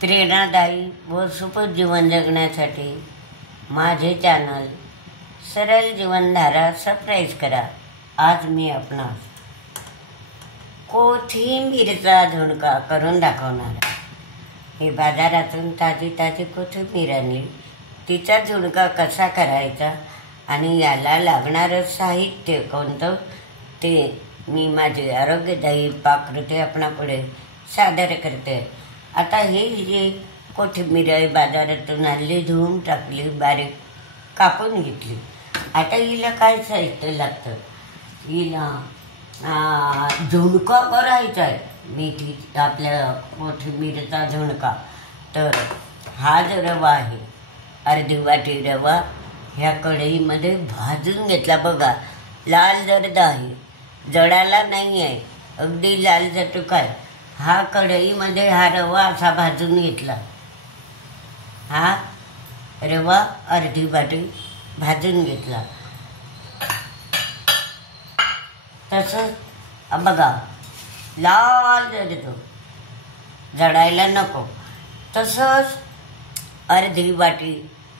प्रेरणादायी व सुखद जीवन जगण्यासाठी माझे चॅनल सरळ जीवनधारा सबस्क्राईब करा. आज मी आपणास कोथिंबीरचा झुणका करून दाखवणार आहे. हे बाजारातून ताजी ताजी कोथिंबीर आणली, तिचा झुणका कसा करायचा आणि याला लागणारं साहित्य कोणतं ते मी माझी आरोग्यदायी पाककृती आपणापुढे सादर करते. आता हे जे कोथिंबीर आहे बाजारातून आणली, धुवून टाकली, बारीक कापून घेतली. आता हिला काय साहित्य लागतं? हिला झुणका करायचा आहे, मेथी आपल्या कोथिंबीरचा झुणका. तर हा जो रवा आहे, अर्धी वाटी रवा ह्या कढईमध्ये भाजून घेतला. बघा लाल जर्द आहे, जळाला नाही आहे, अगदी लाल चटूक आहे. हा कढईमध्ये हा रवा असा भाजून घेतला. हा रवा अर्धी वाटी भाजून घेतला. तसंच बघा लाल जर्द, जळायला नको. तसंच अर्धी वाटी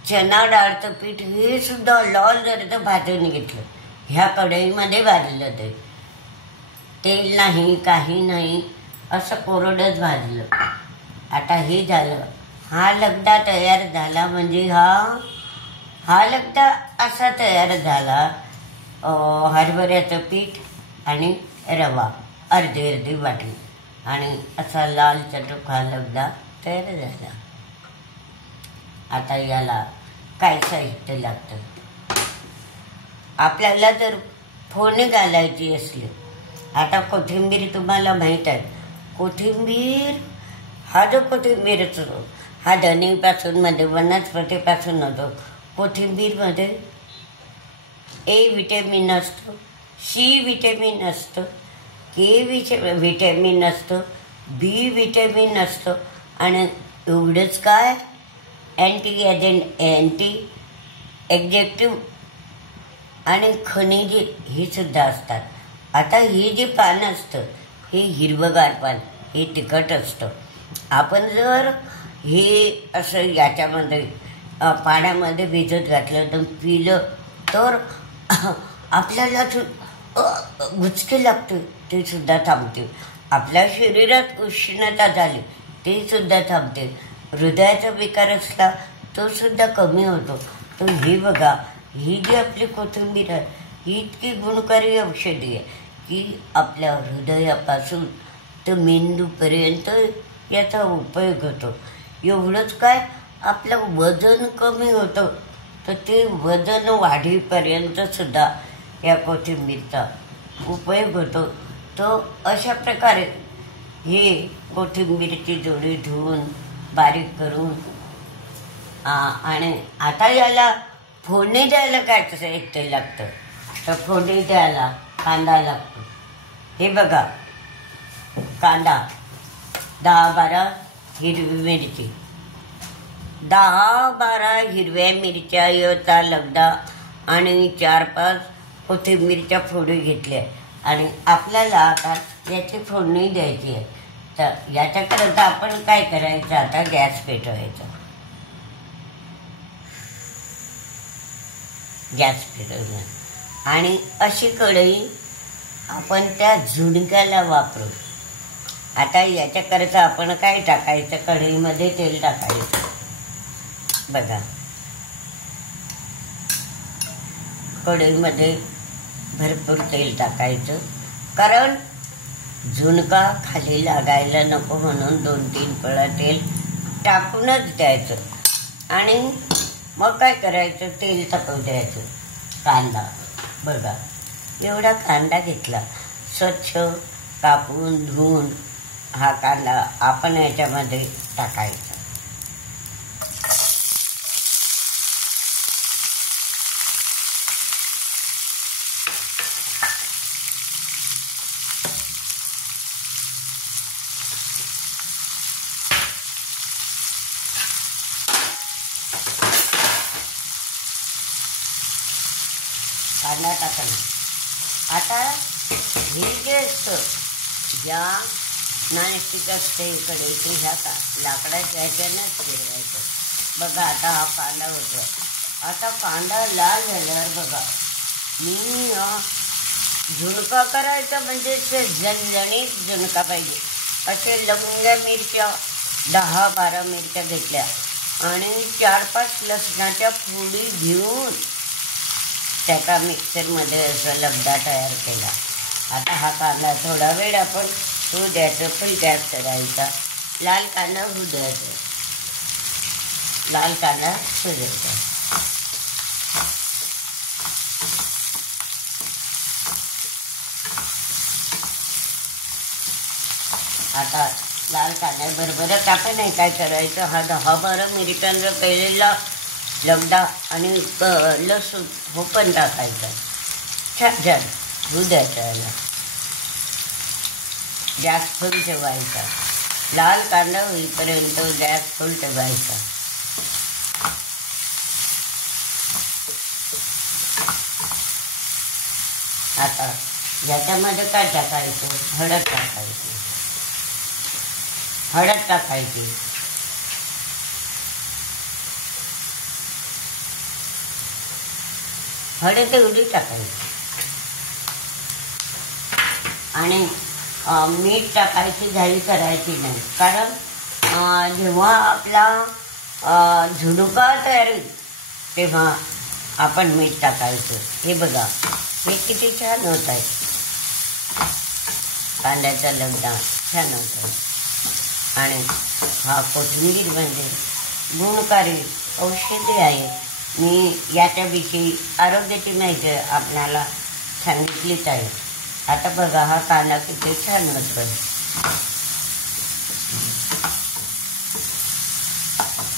चना डाळचं पीठ हे सुद्धा लाल जर्द भाजून घेतलं. ह्या कढईमध्ये भाजलं, ते तेल नाही काही नाही, असं कोरडंच भाजलं. आता हे झालं, हा लगदा तयार झाला. म्हणजे हा लगदा असा तयार झाला. हरभऱ्याचं पीठ आणि रवा अर्धी वाटी आणि असा लाल चटूक हा लगदा तयार झाला. आता याला काय साहित्य लागतं? आपल्याला जर फोडणी घालायची असली, आता कोथिंबीर तुम्हाला माहीत आहे. कोथिंबीर हा जो कोथिंबीरच हा धनेपासून मध्ये वनस्पतीपासून होतो. कोथिंबीरमध्ये ए विटॅमिन असतं, सी विटॅमिन असतं, के विटॅमिन असतं, बी विटॅमिन असतं आणि एवढंच काय अँटी एक्झेक्टिव्ह आणि खनिजे हे सुद्धा असतात. आता हे जे पान असतं हे हिरवगार पान, हे तिखट असतं. आपण जर हे असं याच्यामध्ये पाण्यामध्ये भिजत घातलं तर पिलं तर आपल्याला गुचके लागते, ते सुद्धा थांबते. आपल्या शरीरात उष्णता झाली ते सुद्धा थांबते. हृदयाचा विकार असला तो सुद्धा कमी होतो. तर हे बघा, ही जी आपली कोथिंबीर आहे ही इतकी गुणकारी औषधी आहे की आपल्या हृदयापासून तर मेंदूपर्यंत याचा उपयोग होतो. एवढंच काय, आपलं वजन कमी होतं, तर ते वजन वाढीपर्यंत सुद्धा या कोथिंबीरचा उपयोग होतो. तो अशा प्रकारे हे कोथिंबीरची जोडी धुवून बारीक करून आणि आता याला फोडणी द्यायला काय साहित्य लागतं? तर फोडणी द्यायला कांदा लागतो. हे बघा, कांदा 10-12 हिरवी मिरची, 10-12 हिरव्या मिरच्या याचा लगदा आणि 4-5 कोथिंबीरच्या फोडी घेतल्या. आणि आपल्याला आता याची फोडणी द्यायची आहे. तर याच्याकरता आपण काय करायचं? आता गॅस पेटवायचा. गॅस पेटवला आणि अशी कढई आपण त्या झुणक्याला वापरू. आता याच्याकरता आपण काय टाकायचं? कढईमध्ये तेल टाकायचं. बघा, कढईमध्ये भरपूर तेल टाकायचं, कारण झुणका खाली लागायला नको म्हणून 2-3 पळा तेल टाकूनच द्यायचं. आणि मग काय करायचं? तेल टाकून द्यायचं. कांदा बघा, एवढा कांदा घेतला, स्वच्छ कापून धुवून हा कांदा आपण याच्यामध्ये टाकायचा. कांदा टाकला. आता हे जे असतं, या नॉनस्टिक असते इकडे ते ह्या लाकडाच्या ह्याच्यानंच फिरवायचं. बघा आता हा कांदा होतो. आता कांदा लाल झाल्यावर बघा मी झुणका करायचा म्हणजे झणझणीत झुणका पाहिजे. असे लवंग्या मिरच्या 10-12 मिरच्या घेतल्या आणि 4-5 लसणाच्या फोडी घेऊन त्याचा मिक्सरमध्ये असं लगदा तयार केला. आता हा कांदा थोडा वेळ आपण होऊ द्यायचं, फुल गॅस करायचा. लाल कांदा होऊ द्यायचा, लाल कांदा शिजायचा. आता लाल कांद्याबरोबरच आपण नाही काय करायचं, हा 10-12 मिरच्यांचा केलेला लगदा आणि लसूण हो पण टाकायचा. छान छान होऊ द्यायचा. याला गॅस फुल ठेवायचा. लाल कांदा होईपर्यंत गॅस फुल ठेवायचा. आता ह्याच्यामध्ये काय टाकायचं, हळद टाकायची. हळद टाकायची. हळद एवढी टाकायची आणि मीठ टाकायची घाई करायची नाही. कारण जेव्हा आपला झुणका तयार होईल तेव्हा आपण मीठ टाकायचं. हे बघा हे किती छान होत आहे. कांद्याचा लगदा छान होत आहे. आणि हा कोथिंबीर म्हणजे गुणकारी औषधी आहे. मी याच्याविषयी आरोग्याची माहिती आपल्याला सांगितलीच आहे. आता बघा हा कांदा किती छान होतोय.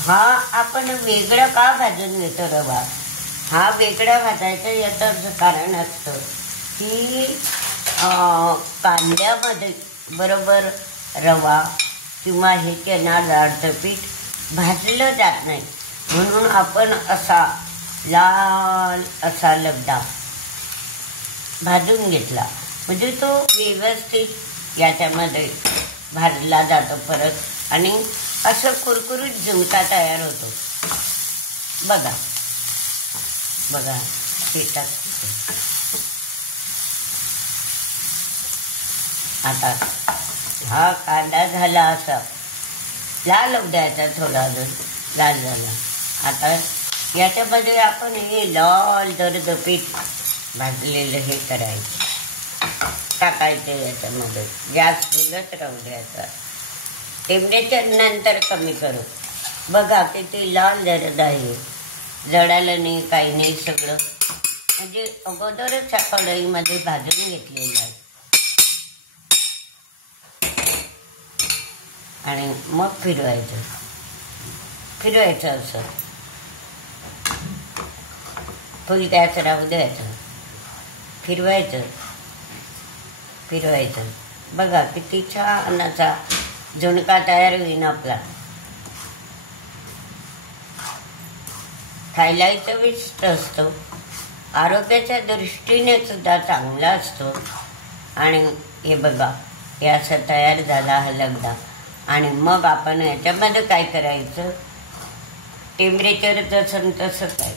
हा आपण वेगळं का भाजून घेतो रवा, हा वेगळा भाजायचं याचं कारण असतं की कांद्यामध्ये बरोबर रवा किंवा हे चणा डाळचं पीठ भाजलं जात नाही. म्हणून आपण असा लाल असा लगदा भाजून घेतला म्हणजे तो व्यवस्थित याच्यामध्ये भाजला जातो परत आणि असं कुरकुरीत झुणका तयार होतो. बघा बघा हे टाकते. आता हा कांदा झाला असा लाल होऊ द्यायचा, थोडा अजून लाल झाला. आता याच्यामध्ये आपण हे लाल दर्द पीठ भाजलेलं हे करायचं, टाकायचं याच्यामध्ये. गॅस फुलच राहू द्यायचा. टेम्परेचर नंतर कमी करू. बघा किती लाल दर्द आहे, जळालं नाही काही नाही, सगळं म्हणजे अगोदरच कढईमध्ये भाजून घेतलेलं आहे. आणि मग फिरवायचं असं फुल गॅस राहू द्यायचं. फिरवायचं. बघा किती छान असा झुणका तयार होईन आपला. खायलाही चविष्ट असतो, आरोग्याच्या दृष्टीने सुद्धा चांगला असतो. आणि हे बघा हे असं तयार झाला हा लगदा. आणि मग आपण याच्यामध्ये काय करायचं, टेम्परेचर जसं तसंच आहे.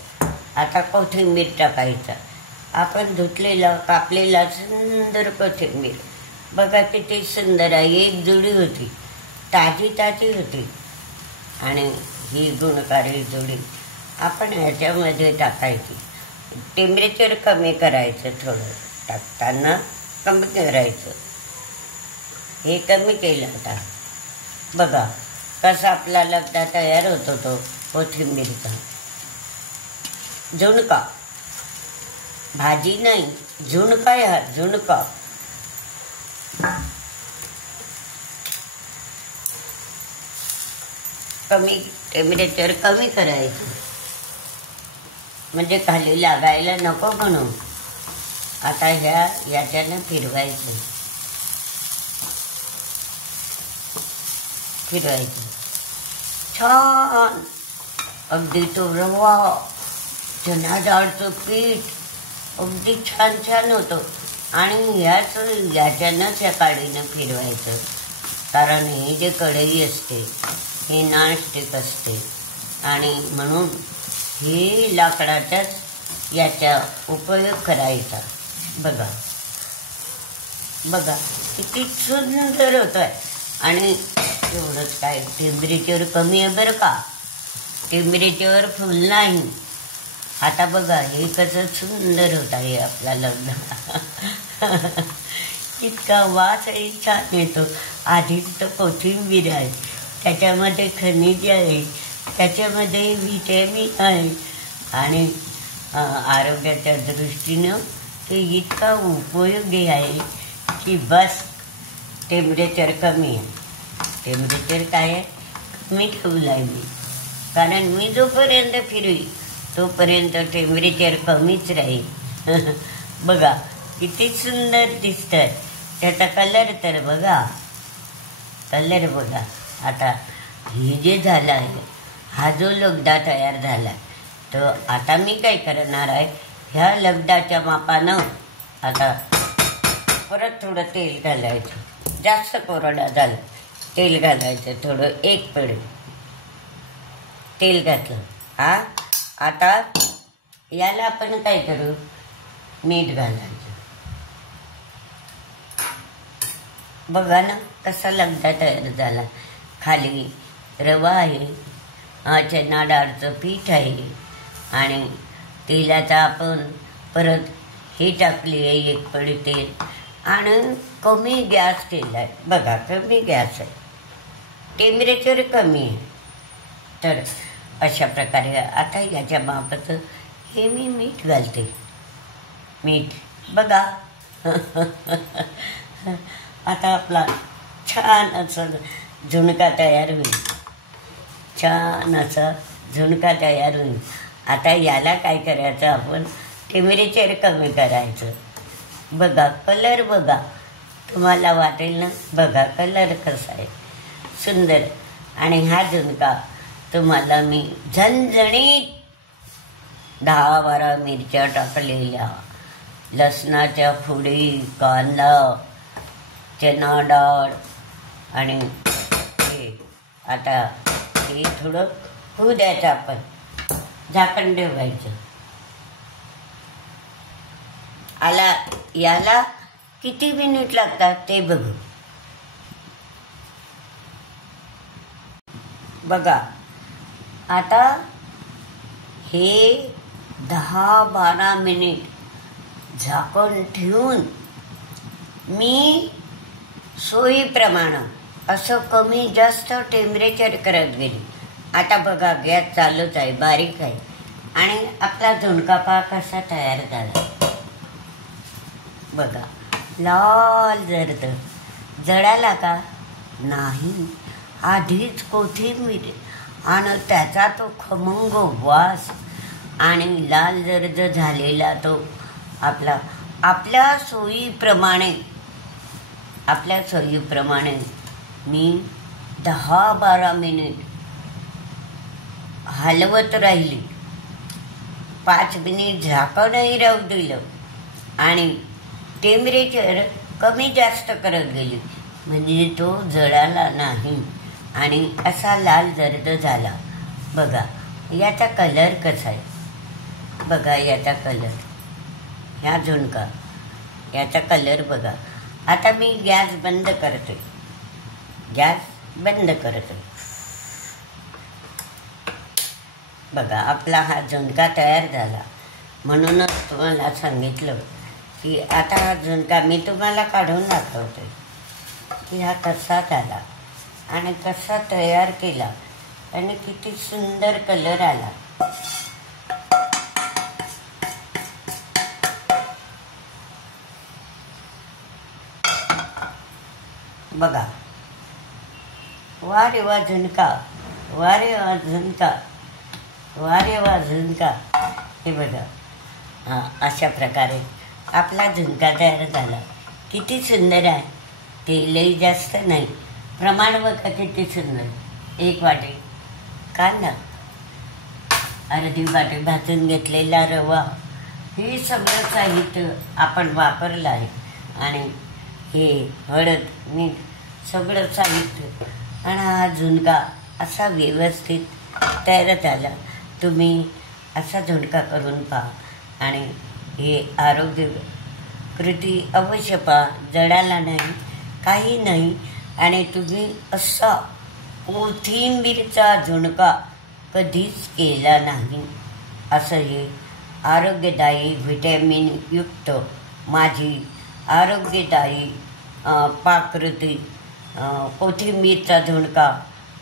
आता कोथिंबीर टाकायचा. आपण धुतलेला कापलेला सुंदर कोथिंबीर बघा किती सुंदर आहे. एक जुडी होती, ताजी होती. आणि ही गुणकारी जुडी आपण ह्याच्यामध्ये टाकायची. टेम्परेचर कमी करायचं, थोडं टाकताना कमी करायचं. हे कमी केलं. आता बघा कसा आपला लगदा तयार होतो तो कोथिंबीरचा. झुणका भाजी नाही, झुणका आहे हा, झुणका. कमी टेम्परेचर कमी करायचं म्हणजे खाली लागायला नको म्हणून. आता याच्यानं फिरवायचं. छान अगदी तो रवा, चणा डाळचं पीठ अगदी छान होतं. आणि याच्यानंच या काडीनं फिरवायचं. कारण ही जी कढई असते ही नॉनस्टिक असते आणि म्हणून ही लाकडाचाच याचा उपयोग करायचा. बघा बघा किती सुंदर होत आहे. आणि एवढंच काय, टेम्परेचर कमी आहे बरं का, टेम्परेचर फुल नाही. आता बघा हे कसं सुंदर होत आहे आपला लग्न. इतका वासही छान येतो. आधीच तर कोथिंबीर आहे, त्याच्यामध्ये खनिज आहे, त्याच्यामध्ये व्हिटॅमिन आहे आणि आरोग्याच्या दृष्टीनं ते इतका उपयोगी आहे की बस. टेम्परेचर कमी आहे, टेम्परेचर काय आहे कमी ठेवलं आहे मी, कारण मी जोपर्यंत फिरवी तोपर्यंत टेम्परेचर कमीच राहील. बघा किती सुंदर दिसतंय. त्याचा कलर तर बघा, कलर बघा. आता हे जे झालं आहे, हा जो लगदा तयार झाला, तर आता मी काय करणार आहे, ह्या लगदाच्या मापानं आता परत थोडं तेल घालायचं. जास्त कोरडा झाला तेल घालायचं थोडं, एक पेड तेल घातलं. आता याला आपण काय करू, मीठ घालायचं. बघा ना कसा लगदा तयार झाला. खाली रवा आहे, चणा डाळचं पीठ आहे आणि तेलाचा आपण परत हे टाकली आहे एक पडी तेल आणि कमी गॅस केला आहे. बघा कमी गॅस आहे, टेम्परेचर कमी आहे. तर अशा प्रकारे आता याच्या मापाचं हे मी मीठ घालते. मीठ बघा. आता आपला छान असा झुणका तयार होईल, छान असा झुणका तयार होईल. आता याला काय करायचं, आपण टेम्परेचर कमी करायचं. बघा कलर बघा, तुम्हाला वाटेल ना, बघा कलर कसा आहे सुंदर. आणि हा झुणका तुम्हाला मी झणझणीत 10-12 मिरच्या टाकलेल्या, लसणाच्या फोडी, कांदा, चणा डाळ आणि हे. आता हे थोडं होऊ द्यायचं, आपण झाकण ठेवायचं. याला किती मिनिट लागतात ते बघू. बघा आता हे 10-12 मिनिट झाकण ठेवून मी सोयीप्रमाणे असं कमी जास्त टेम्परेचर करत गेली. आता बघा गॅस चालूच आहे, बारीक आहे आणि आपला झुणका पहा कसा तयार झाला. बघा लाल जर्द, जळाला का नाही, आधीच कोथिंबीर आणि त्याचा तो खमंग वास आणि लाल जर्द झालेला तो आपल्या सोयीप्रमाणे मी 10-12 मिनिट हलवत राहिली. 5 मिनिट झाकणही राहू दिलं आणि टेम्परेचर कमी जास्त करत गेली, म्हणजे तो जळाला नाही आणि असा लाल जर्द झाला. बघा याचा कलर कसा आहे, बघा याचा कलर, ह्या झुणका याचा कलर बघा. आता मी गॅस बंद करते, गॅस बंद करते. बघा आपला हा झुणका तयार झाला. म्हणूनच तुम्हाला सांगितलं की आता हा झुणका मी तुम्हाला काढून दाखवते की हा कसा झाला आणि कसा तयार केला आणि किती सुंदर कलर आला. बघा वा रे वा झुणका, वा रे वा झुणका, वा रे वा झुणका. हे बघा अशा प्रकारे आपला झुणका तयार झाला. किती सुंदर आहे, तेलही जास्त नाही, प्रमाण बघा किती सुंदर. 1 वाटी कांदा, अर्धी वाटी भाजून घेतलेला रवा, हे सगळं साहित्य आपण वापरलं आहे. आणि हे हळद मीठ सगळं साहित्य आणि हा झुणका असा व्यवस्थित तयार झाला. तुम्ही असा झुणका करून पहा आणि हे आरोग्य कृती अवश्य पहा. जडाला नाही, काही नाही. आणि तुम्ही असा कोथिंबीरचा झुणका कधीच केला नाही. असं हे आरोग्यदायी व्हिटॅमिनयुक्त माझी आरोग्यदायी पाककृती कोथिंबीरचा झुणका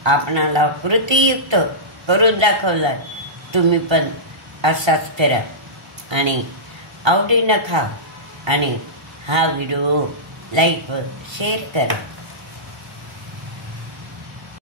आपणाला कृतीयुक्त करून दाखवला. तुम्ही पण असाच करा आणि आवडीनं खा आणि हा व्हिडिओ लाईक व शेअर करा.